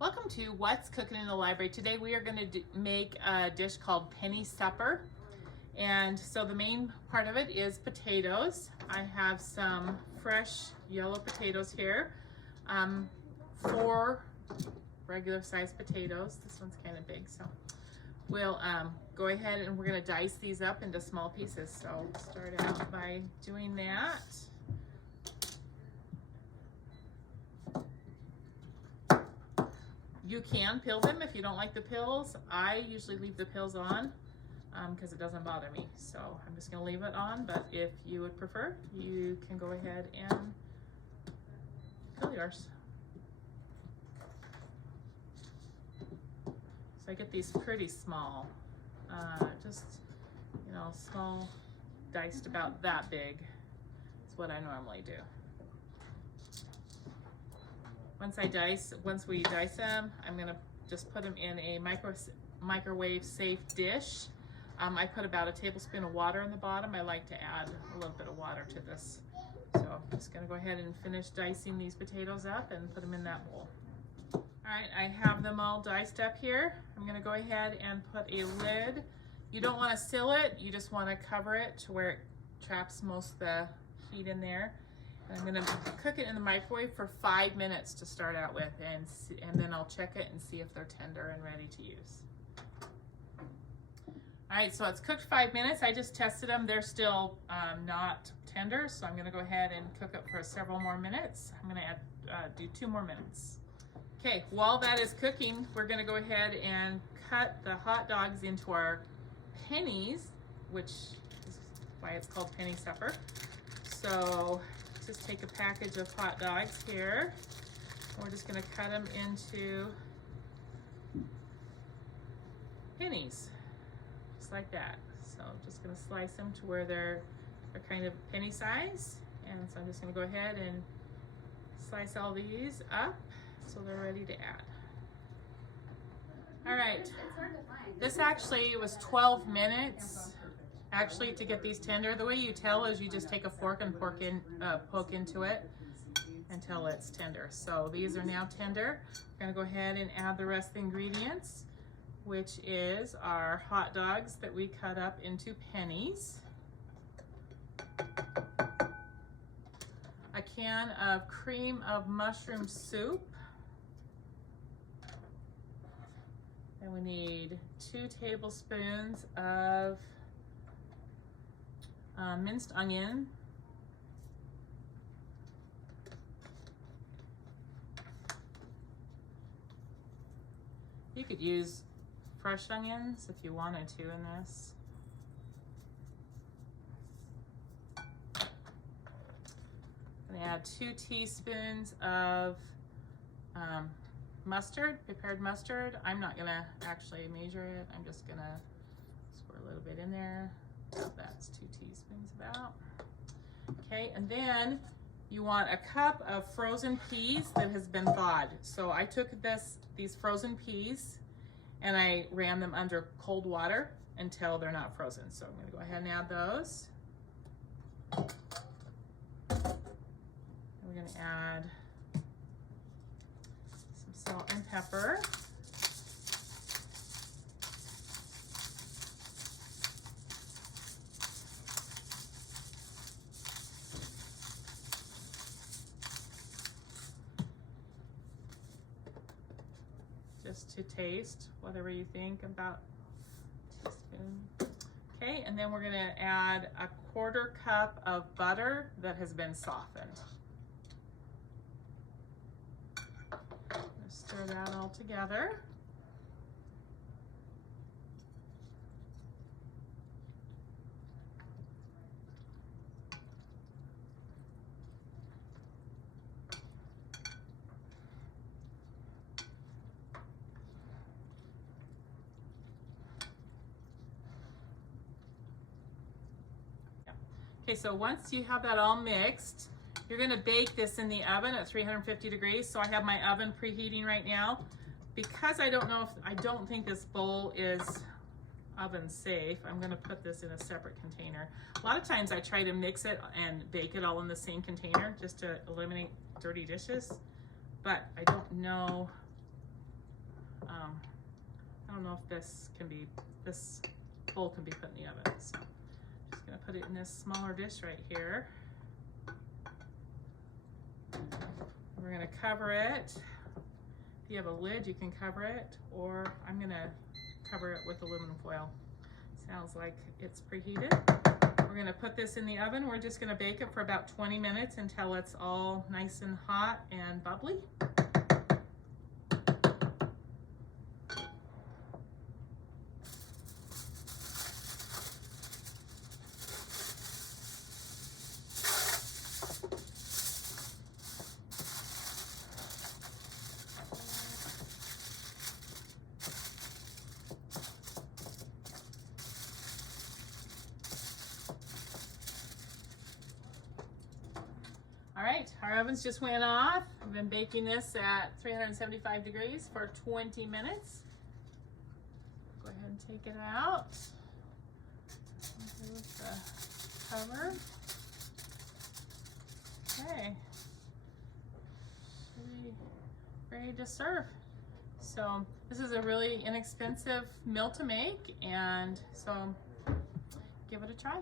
Welcome to What's Cooking in the Library. Today we are going to make a dish called penny supper. And so the main part of it is potatoes. I have some fresh yellow potatoes here. 4 regular sized potatoes. This one's kind of big, so we'll go ahead and we're going to dice these up into small pieces. So start out by doing that. You can peel them if you don't like the peels. I usually leave the peels on because it doesn't bother me. So I'm just gonna leave it on, but if you would prefer, you can go ahead and peel yours. So I get these pretty small, just, you know, small, diced about that big. It's what I normally do. Once we dice them, I'm gonna just put them in a microwave safe dish. I put about a tablespoon of water in the bottom. I like to add a little bit of water to this. So I'm just gonna go ahead and finish dicing these potatoes up and put them in that bowl. All right, I have them all diced up here. I'm gonna go ahead and put a lid. You don't wanna seal it, you just wanna cover it to where it traps most of the heat in there. I'm gonna cook it in the microwave for 5 minutes to start out with, and then I'll check it and see if they're tender and ready to use. All right, so it's cooked 5 minutes. I just tested them. They're still not tender, so I'm gonna go ahead and cook it for several more minutes. I'm gonna do 2 more minutes. Okay, while that is cooking, we're gonna go ahead and cut the hot dogs into our pennies, which is why it's called penny supper. So just take a package of hot dogs here. We're just going to cut them into pennies, just like that. So I'm just going to slice them to where they're kind of penny size. And so I'm just going to go ahead and slice all these up so they're ready to add. All right, this actually was 12 minutes. Actually, to get these tender, the way you tell is you just take a fork and poke into it until it's tender. So these are now tender. We're gonna go ahead and add the rest of the ingredients, which is our hot dogs that we cut up into pennies, a can of cream of mushroom soup, and we need 2 tablespoons of minced onion, you could use fresh onions if you wanted to in this. I'm gonna add 2 teaspoons of mustard, prepared mustard. I'm not gonna actually measure it. I'm just gonna squirt a little bit in there. That's 2 teaspoons about. Okay, and then you want a cup of frozen peas that has been thawed. So I took these frozen peas and I ran them under cold water until they're not frozen. So I'm gonna go ahead and add those. And we're gonna add some salt and pepper. Just to taste, whatever you think about a teaspoon. Okay, and then we're gonna add a 1/4 cup of butter that has been softened. Stir that all together. Okay, so once you have that all mixed, you're gonna bake this in the oven at 350 degrees. So I have my oven preheating right now. Because I don't think this bowl is oven safe, I'm gonna put this in a separate container. A lot of times I try to mix it and bake it all in the same container just to eliminate dirty dishes, but I don't know I don't know if this bowl can be put in the oven. So I'm just gonna put it in this smaller dish right here. We're gonna cover it. If you have a lid, you can cover it, or I'm gonna cover it with aluminum foil. Sounds like it's preheated. We're gonna put this in the oven. We're just gonna bake it for about 20 minutes until it's all nice and hot and bubbly. All right, our ovens just went off. I've been baking this at 375 degrees for 20 minutes. Go ahead and take it out. Remove the cover. Okay, should be ready to serve. So this is a really inexpensive meal to make, and so give it a try.